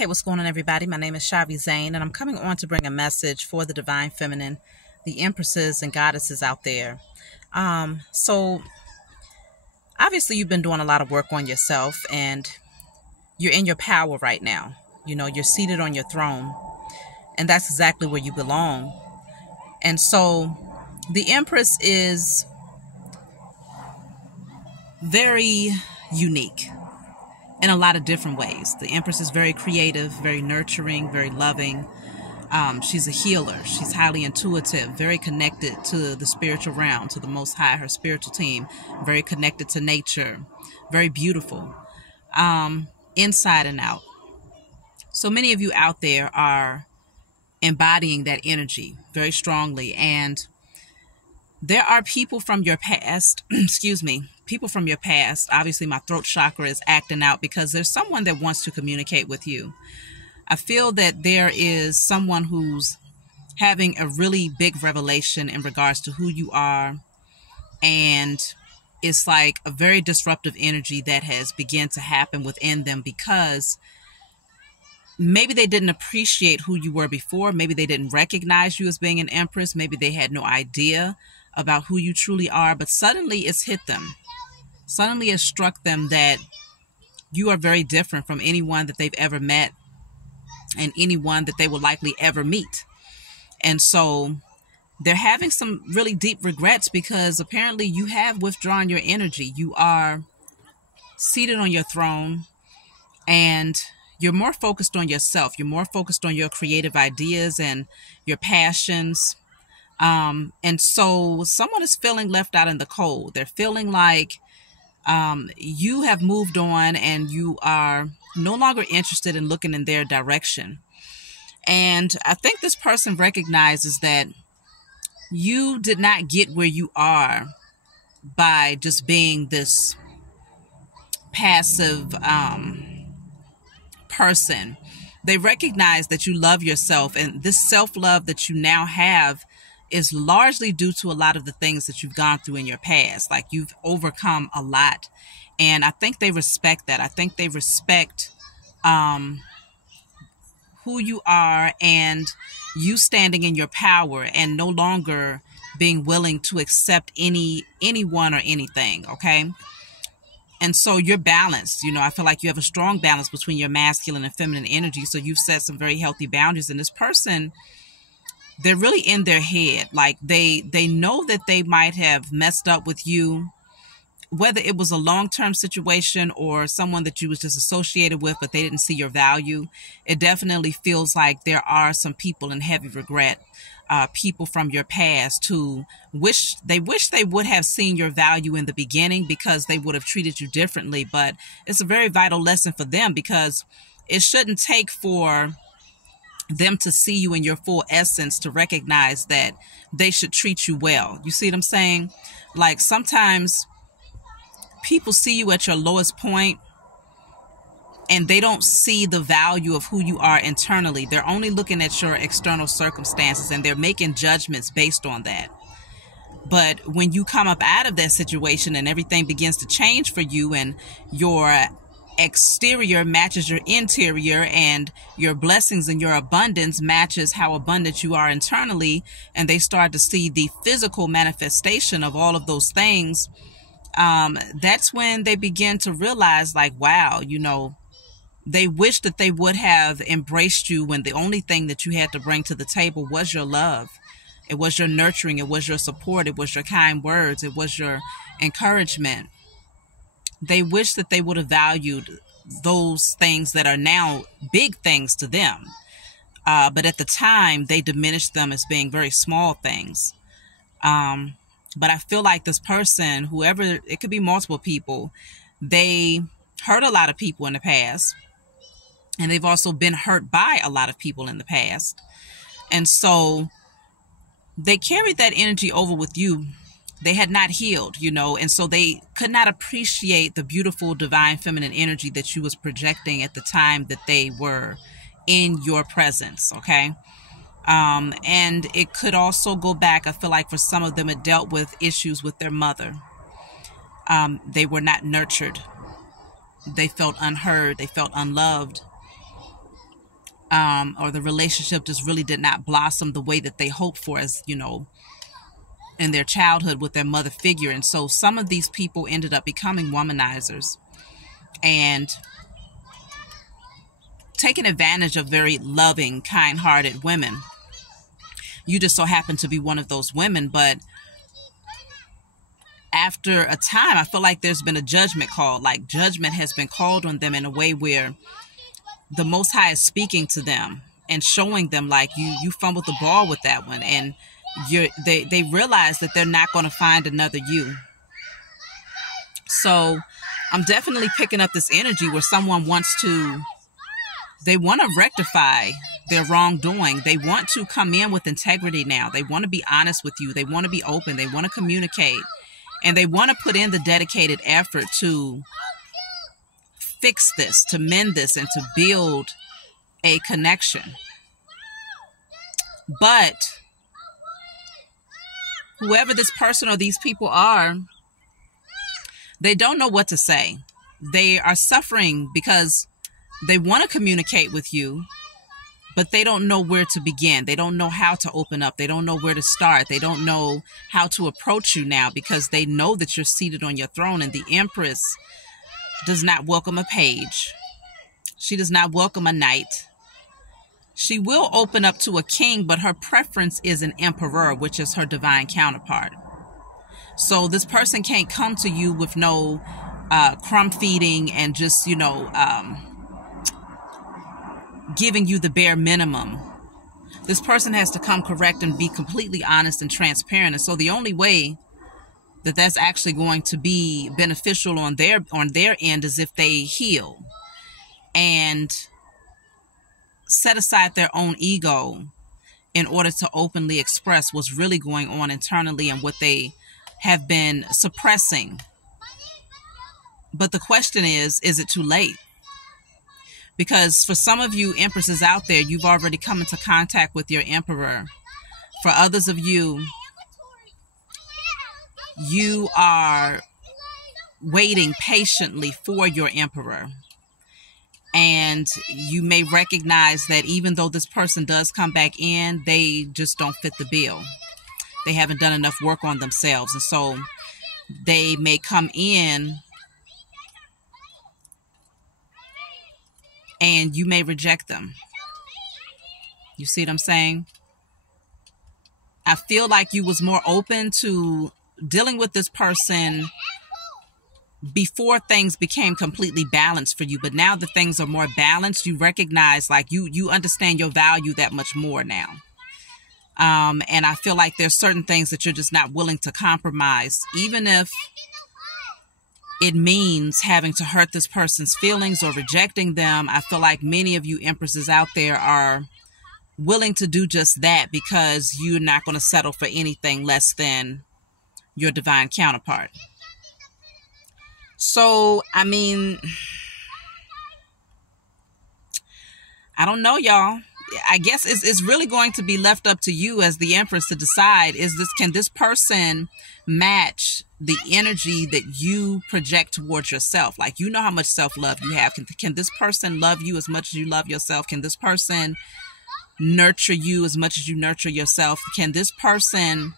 Hey, what's going on, everybody? My name is Shavi Zane, and I'm coming on to bring a message for the Divine Feminine, the Empresses and Goddesses out there. So obviously you've been doing a lot of work on yourself, and you're in your power right now. You know, you're seated on your throne, and that's exactly where you belong. And so the Empress is very unique in a lot of different ways. The Empress is very creative, very nurturing, very loving. She's a healer. She's highly intuitive, very connected to the spiritual realm, to the Most High, her spiritual team, very connected to nature, very beautiful, inside and out. So many of you out there are embodying that energy very strongly. And there are people from your past, people from your past. Obviously, my throat chakra is acting out because there's someone that wants to communicate with you. I feel that there is someone who's having a really big revelation in regards to who you are. And it's like a very disruptive energy that has begun to happen within them because maybe they didn't appreciate who you were before. Maybe they didn't recognize you as being an Empress. Maybe they had no idea about who you truly are, but suddenly it's hit them. Suddenly it struck them that you are very different from anyone that they've ever met and anyone that they will likely ever meet. And so they're having some really deep regrets because apparently you have withdrawn your energy. You are seated on your throne and you're more focused on yourself. You're more focused on your creative ideas and your passions. And so someone is feeling left out in the cold. They're feeling like you have moved on and you are no longer interested in looking in their direction. And I think this person recognizes that you did not get where you are by just being this passive person. They recognize that you love yourself, and this self-love that you now have is largely due to a lot of the things that you've gone through in your past. Like, you've overcome a lot. And I think they respect that. I think they respect who you are and you standing in your power and no longer being willing to accept anyone or anything. Okay. And so you're balanced. You know, I feel like you have a strong balance between your masculine and feminine energy. So you've set some very healthy boundaries. And this person, they're really in their head. Like they know that they might have messed up with you, whether it was a long-term situation or someone that you was just associated with, but they didn't see your value. It definitely feels like there are some people in heavy regret, people from your past who wish they would have seen your value in the beginning because they would have treated you differently. But it's a very vital lesson for them because it shouldn't take for them to see you in your full essence to recognize that they should treat you well. You see what I'm saying? Like, sometimes people see you at your lowest point and they don't see the value of who you are internally. They're only looking at your external circumstances and they're making judgments based on that. But when you come up out of that situation and everything begins to change for you and your exterior matches your interior and your blessings and your abundance matches how abundant you are internally, and they start to see the physical manifestation of all of those things, that's when they begin to realize, like, wow, you know, they wish that they would have embraced you when the only thing that you had to bring to the table was your love. It was your nurturing. It was your support. It was your kind words. It was your encouragement. They wish that they would have valued those things that are now big things to them. But at the time, they diminished them as being very small things. But I feel like this person, whoever, it could be multiple people, they hurt a lot of people in the past. And they've also been hurt by a lot of people in the past. And so they carried that energy over with you. They had not healed, you know, and so they could not appreciate the beautiful divine feminine energy that you was projecting at the time that they were in your presence. Okay. And it could also go back. I feel like for some of them, it dealt with issues with their mother. They were not nurtured. They felt unheard. They felt unloved. or the relationship just really did not blossom the way that they hoped for, as you know, in their childhood with their mother figure. And so some of these people ended up becoming womanizers and taking advantage of very loving, kind-hearted women. You just so happen to be one of those women, but after a time, I feel like there's been a judgment call. Like judgment has been called on them in a way where the Most High is speaking to them and showing them like you fumbled the ball with that one, and they realize that they're not going to find another you. So I'm definitely picking up this energy where someone they want to rectify their wrongdoing. They want to come in with integrity now. They want to be honest with you. They want to be open. They want to communicate. And they want to put in the dedicated effort to fix this, to mend this, and to build a connection. But whoever this person or these people are, they don't know what to say. They are suffering because they want to communicate with you, but they don't know where to begin. They don't know how to open up. They don't know where to start. They don't know how to approach you now because they know that you're seated on your throne, and the Empress does not welcome a page. She does not welcome a knight. She will open up to a king, but her preference is an emperor, which is her divine counterpart. So this person can't come to you with no crumb feeding and just, giving you the bare minimum. This person has to come correct and be completely honest and transparent. And so the only way that that's actually going to be beneficial on their end is if they heal and set aside their own ego in order to openly express what's really going on internally and what they have been suppressing. But the question is it too late? Because for some of you empresses out there, you've already come into contact with your emperor. For others of you, you are waiting patiently for your emperor. And you may recognize that even though this person does come back in, they just don't fit the bill. They haven't done enough work on themselves. And so they may come in and you may reject them. You see what I'm saying? I feel like you was more open to dealing with this person before things became completely balanced for you. But now that things are more balanced, you recognize like you understand your value that much more now. And I feel like there's certain things that you're just not willing to compromise, even if it means having to hurt this person's feelings or rejecting them. I feel like many of you empresses out there are willing to do just that because you're not going to settle for anything less than your divine counterpart. So, I mean, I don't know, y'all. I guess it's really going to be left up to you as the Empress to decide, can this person match the energy that you project towards yourself? Like, you know how much self-love you have. Can this person love you as much as you love yourself? Can this person nurture you as much as you nurture yourself? Can this person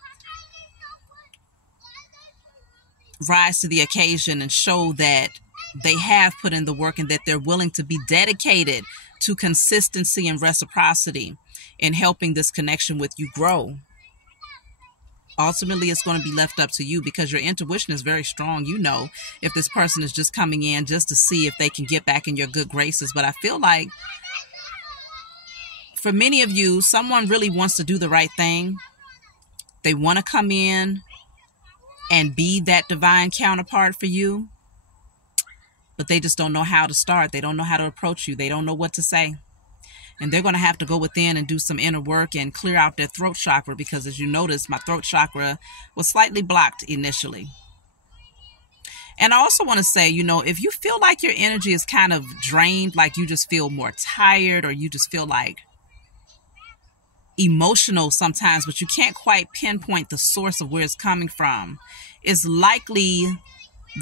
rise to the occasion and show that they have put in the work and that they're willing to be dedicated to consistency and reciprocity in helping this connection with you grow? Ultimately, it's going to be left up to you because your intuition is very strong. You know if this person is just coming in just to see if they can get back in your good graces. But I feel like for many of you, someone really wants to do the right thing. They want to come in and be that divine counterpart for you, but they just don't know how to start. They don't know how to approach you. They don't know what to say. And they're going to have to go within and do some inner work and clear out their throat chakra, because as you notice, my throat chakra was slightly blocked initially. And I also want to say, if you feel like your energy is kind of drained, like you just feel more tired, or you just feel like emotional sometimes, but you can't quite pinpoint the source of where it's coming from, it's likely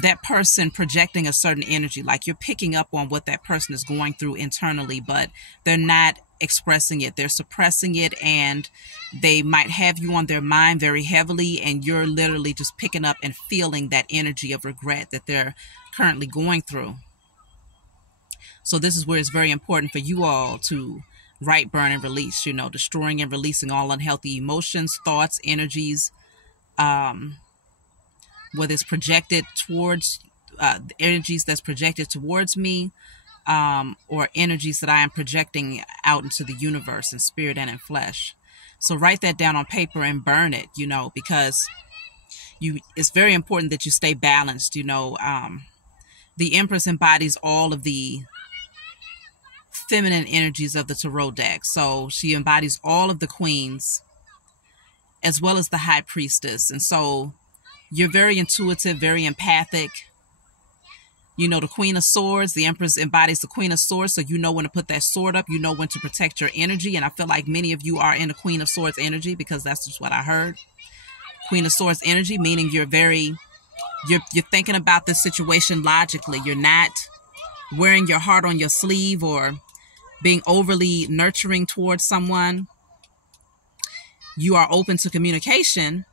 that person projecting a certain energy, like you're picking up on what that person is going through internally, but they're not expressing it. They're suppressing it, and they might have you on their mind very heavily, and you're literally just picking up and feeling that energy of regret that they're currently going through. So this is where it's very important for you all to write, burn, and release, destroying and releasing all unhealthy emotions, thoughts, energies, whether it's projected towards energies that's projected towards me, or energies that I am projecting out into the universe in spirit and in flesh. So write that down on paper and burn it, because it's very important that you stay balanced. The Empress embodies all of the feminine energies of the tarot deck. So she embodies all of the queens as well as the high priestess. And so you're very intuitive, very empathic. The Queen of Swords, the Empress embodies the Queen of Swords. So you know when to put that sword up, you know when to protect your energy. And I feel like many of you are in the Queen of Swords energy, because that's just what I heard. Queen of Swords energy, meaning you're thinking about this situation logically. You're not wearing your heart on your sleeve or being overly nurturing towards someone. You are open to communication,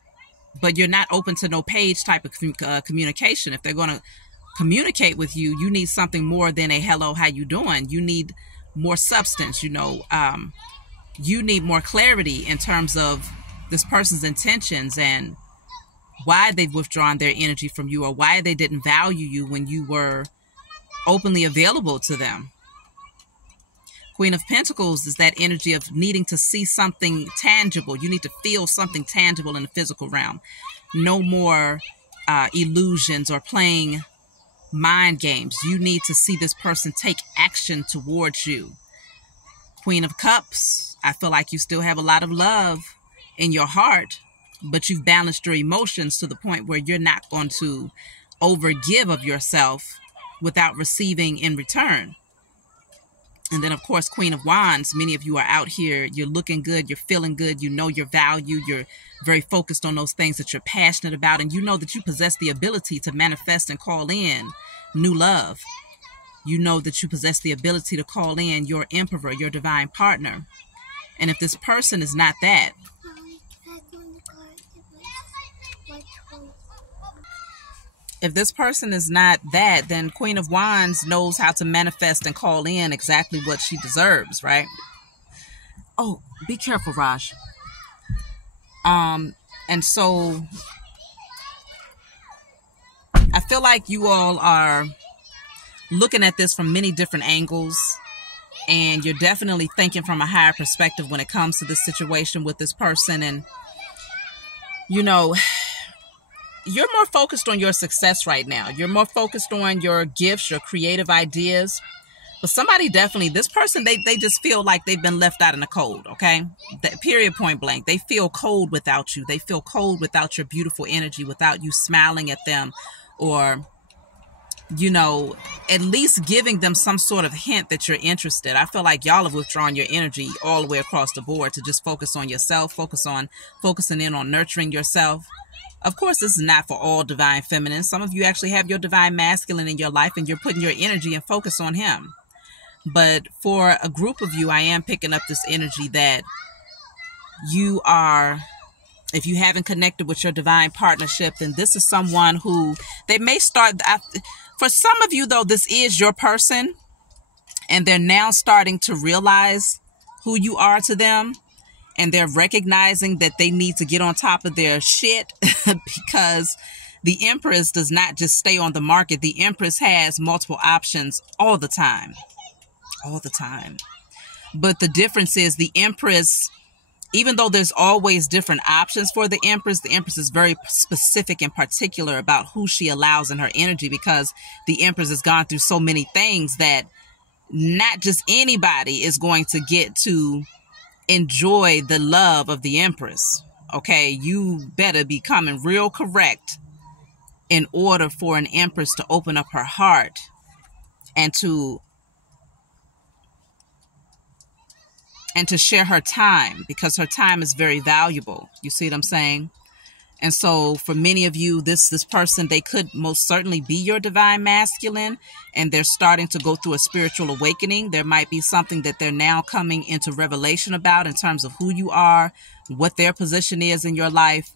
but you're not open to no page type of communication. If they're going to communicate with you, you need something more than a hello, how you doing? You need more substance. You need more clarity in terms of this person's intentions and why they've withdrawn their energy from you, or why they didn't value you when you were openly available to them. Queen of Pentacles is that energy of needing to see something tangible. You need to feel something tangible in the physical realm. No more illusions or playing mind games. You need to see this person take action towards you. Queen of Cups, I feel like you still have a lot of love in your heart, but you've balanced your emotions to the point where you're not going to overgive of yourself without receiving in return. And then, of course, Queen of Wands, many of you are out here, you're looking good, you're feeling good, you know your value, you're very focused on those things that you're passionate about, and you know that you possess the ability to manifest and call in new love. You know that you possess the ability to call in your emperor, your divine partner. And if this person is not that, then Queen of Wands knows how to manifest and call in exactly what she deserves, right? Oh, be careful, Raj. And so I feel like you all are looking at this from many different angles, and you're definitely thinking from a higher perspective when it comes to this situation with this person. And, you're more focused on your success right now. You're more focused on your gifts, your creative ideas. But somebody definitely, this person, they just feel like they've been left out in the cold, okay? Period, point blank. They feel cold without you. They feel cold without your beautiful energy, without you smiling at them, or, at least giving them some sort of hint that you're interested. I feel like y'all have withdrawn your energy all the way across the board to just focus on yourself, focusing in on nurturing yourself. Of course, this is not for all divine feminine. Some of you actually have your divine masculine in your life, and you're putting your energy and focus on him. But for a group of you, I am picking up this energy that you are, if you haven't connected with your divine partnership, then this is someone who they may start. For some of you, though, this is your person, and they're now starting to realize who you are to them. And they're recognizing that they need to get on top of their shit because the Empress does not just stay on the market. The Empress has multiple options all the time. All the time. But the difference is the Empress, even though there's always different options for the Empress is very specific and particular about who she allows in her energy, because the Empress has gone through so many things that not just anybody is going to get to enjoy the love of the Empress. Okay, you better be coming real correct in order for an Empress to open up her heart and to share her time, because her time is very valuable. You see what I'm saying? And so for many of you, this person, they could most certainly be your divine masculine, and they're starting to go through a spiritual awakening. There might be something that they're now coming into revelation about in terms of who you are, what their position is in your life,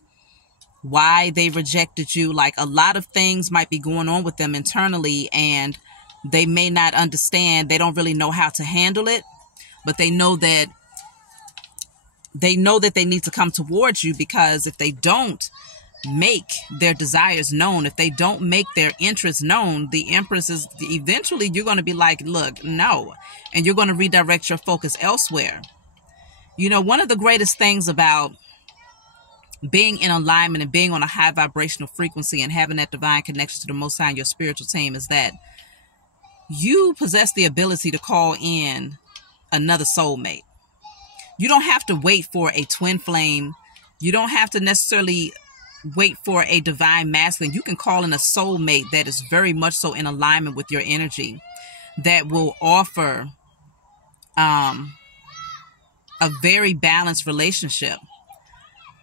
why they rejected you. Like, a lot of things might be going on with them internally, and they may not understand. They don't really know how to handle it, but they know that they need to come towards you, because if they don't make their desires known, if they don't make their interests known, the Empress is eventually, you're going to be like, look, no, and you're going to redirect your focus elsewhere. You know, one of the greatest things about being in alignment and being on a high vibrational frequency and having that divine connection to the Most High and your spiritual team is that you possess the ability to call in another soulmate. You don't have to wait for a twin flame. You don't have to necessarily wait for a divine masculine. You can call in a soulmate that is very much so in alignment with your energy, that will offer a very balanced relationship.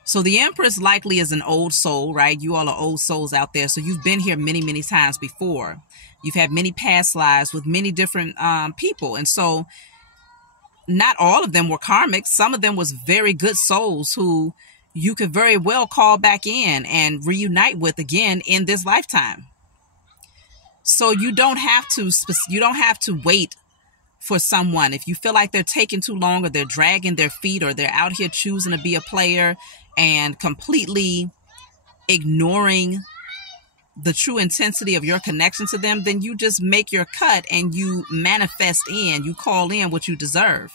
So the Empress likely is an old soul, right? You all are old souls out there. So you've been here many, many times before. You've had many past lives with many different people. And so not all of them were karmic. Some of them was very good souls who you could very well call back in and reunite with again in this lifetime. So you don't have to wait for someone. If you feel like they're taking too long, or they're dragging their feet, or they're out here choosing to be a player and completely ignoring the true intensity of your connection to them, then you just make your cut and you manifest in, you call in what you deserve.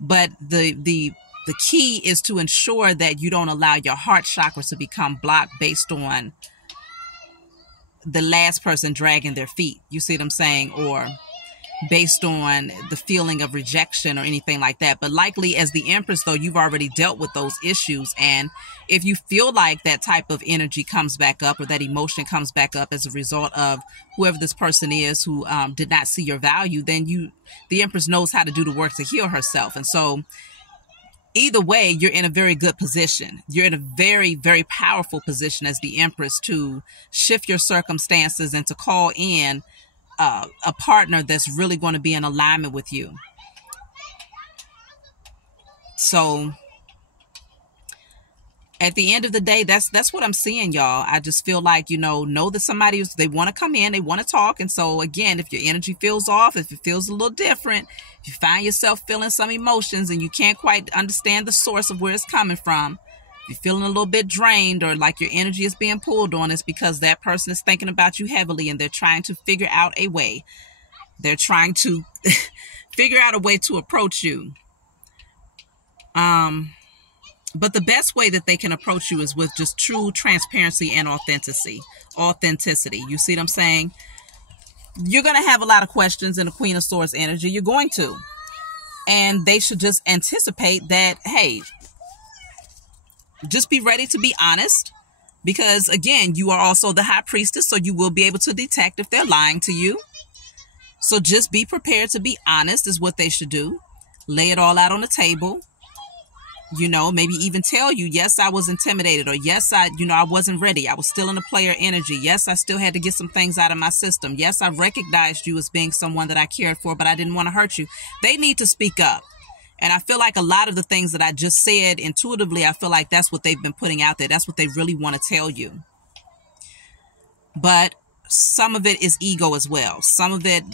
But the key is to ensure that you don't allow your heart chakra to become blocked based on the last person dragging their feet. You see what I'm saying? Or based on the feeling of rejection or anything like that. But likely as the Empress, though, you've already dealt with those issues. And if you feel like that type of energy comes back up, or that emotion comes back up as a result of whoever this person is who did not see your value, then the Empress knows how to do the work to heal herself. And so either way, you're in a very good position. You're in a very, very powerful position as the Empress to shift your circumstances and to call in a partner that's really going to be in alignment with you. So at the end of the day, that's what I'm seeing, y'all. I just feel like, know that somebody, they want to come in, they want to talk. And so again, if your energy feels off, if it feels a little different, if you find yourself feeling some emotions and you can't quite understand the source of where it's coming from, if you're feeling a little bit drained, or like your energy is being pulled on, it's because that person is thinking about you heavily and they're trying to figure out a way. They're trying to figure out a way to approach you. But the best way that they can approach you is with just true transparency and authenticity. You see what I'm saying? You're going to have a lot of questions in the Queen of Swords energy. You're going to. And they should just anticipate that, hey, just be ready to be honest. Because again, you are also the High Priestess, so you will be able to detect if they're lying to you. So just be prepared to be honest is what they should do. Lay it all out on the table. Maybe even tell you, yes, I was intimidated, or yes, I wasn't ready. I was still in the player energy. Yes, I still had to get some things out of my system. Yes, I recognized you as being someone that I cared for, but I didn't want to hurt you. They need to speak up. And I feel like a lot of the things that I just said intuitively, I feel like that's what they've been putting out there. That's what they really want to tell you. But some of it is ego as well. Some of it,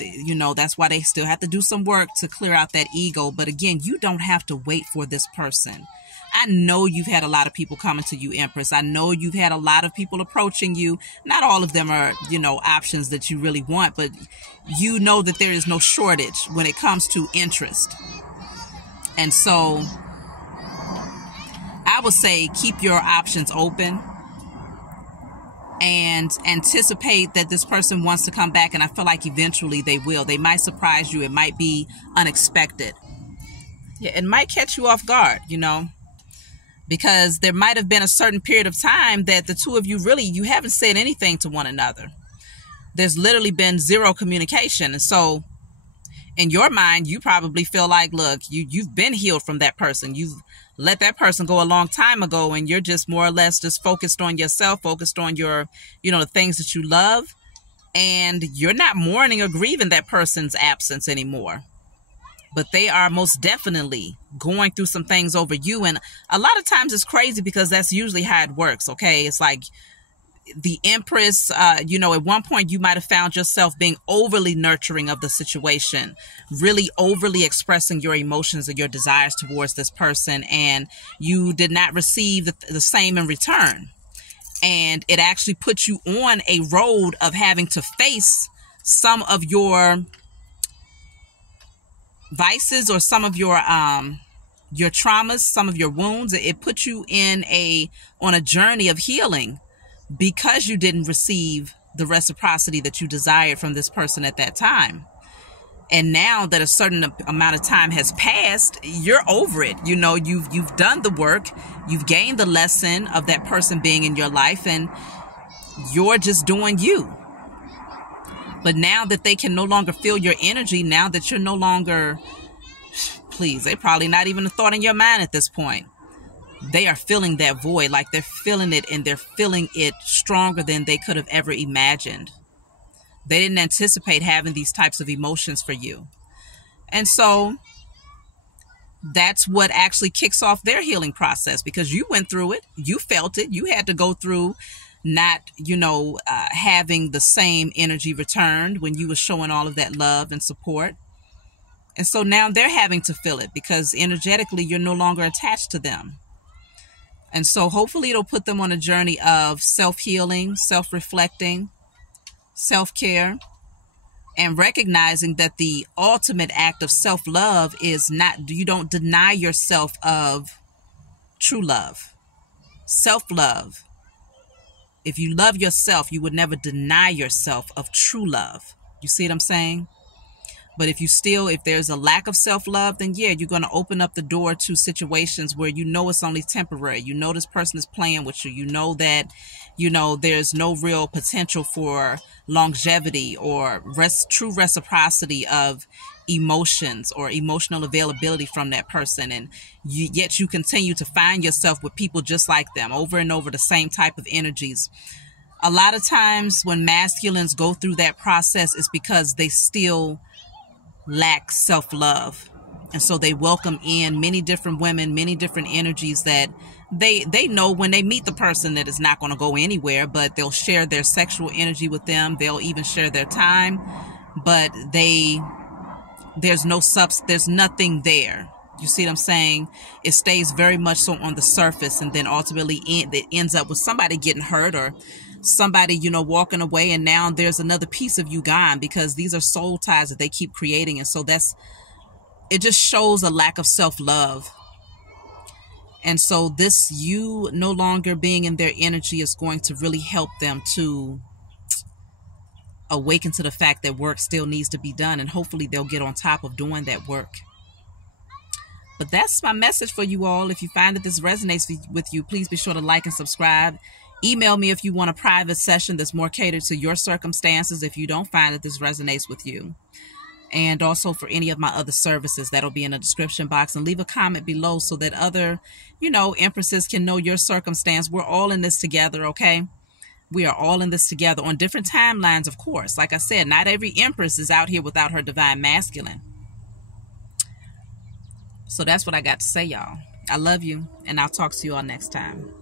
that's why they still have to do some work to clear out that ego. But again, you don't have to wait for this person. I know you've had a lot of people coming to you, Empress. I know you've had a lot of people approaching you. Not all of them are, options that you really want, but you know that there is no shortage when it comes to interest. And so I would say keep your options open and anticipate that this person wants to come back. And I feel like eventually they will. They might surprise you. It might be unexpected. Yeah, it might catch you off guard, because there might have been a certain period of time that the two of you you haven't said anything to one another. There's literally been zero communication. And so in your mind, you probably feel like, look, you've been healed from that person. You've let that person go a long time ago, and you're just more or less just focused on yourself, focused on your, the things that you love, and you're not mourning or grieving that person's absence anymore. But they are most definitely going through some things over you. And a lot of times it's crazy because that's usually how it works. Okay. It's like the Empress, at one point you might have found yourself being overly nurturing of the situation, really overly expressing your emotions and your desires towards this person. And you did not receive the same in return. And it actually put you on a road of having to face some of your vices or some of your traumas, some of your wounds. It put you on a journey of healing because you didn't receive the reciprocity that you desired from this person at that time. And now that a certain amount of time has passed, you're over it. You've done the work, you've gained the lesson of that person being in your life, and you're just doing you. But now that they can no longer feel your energy, now that you're no longer, please, they're probably not even a thought in your mind at this point. They are feeling that void, like they're feeling it, and they're feeling it stronger than they could have ever imagined. They didn't anticipate having these types of emotions for you. And so that's what actually kicks off their healing process, because you went through it, you felt it, you had to go through not, having the same energy returned when you were showing all of that love and support. And so now they're having to feel it because energetically you're no longer attached to them. And so hopefully it'll put them on a journey of self-healing, self-reflecting, self-care, and recognizing that the ultimate act of self-love is not, you don't deny yourself of true love. Self-love. If you love yourself, you would never deny yourself of true love. You see what I'm saying? But if there's a lack of self-love, then yeah, you're going to open up the door to situations where it's only temporary. This person is playing with you. That, there's no real potential for longevity or true reciprocity of emotions or emotional availability from that person. And yet you continue to find yourself with people just like them over and over, the same type of energies. A lot of times when masculines go through that process, it's because they still lack self-love. And so they welcome in many different women, many different energies that they know when they meet the person that it's not going to go anywhere, but they'll share their sexual energy with them. They'll even share their time, but there's nothing there. You see what I'm saying? It stays very much so on the surface, and then ultimately it ends up with somebody getting hurt or somebody, walking away, and now there's another piece of you gone, because these are soul ties that they keep creating. And so it just shows a lack of self-love. And so you no longer being in their energy is going to really help them to awaken to the fact that work still needs to be done. And hopefully they'll get on top of doing that work. But that's my message for you all. If you find that this resonates with you, please be sure to like and subscribe. Email me if you want a private session that's more catered to your circumstances if you don't find that this resonates with you. And also for any of my other services, that'll be in the description box. And leave a comment below so that other, empresses can know your circumstance. We're all in this together, okay? We are all in this together on different timelines, of course. Like I said, not every empress is out here without her divine masculine. So that's what I got to say, y'all. I love you, and I'll talk to you all next time.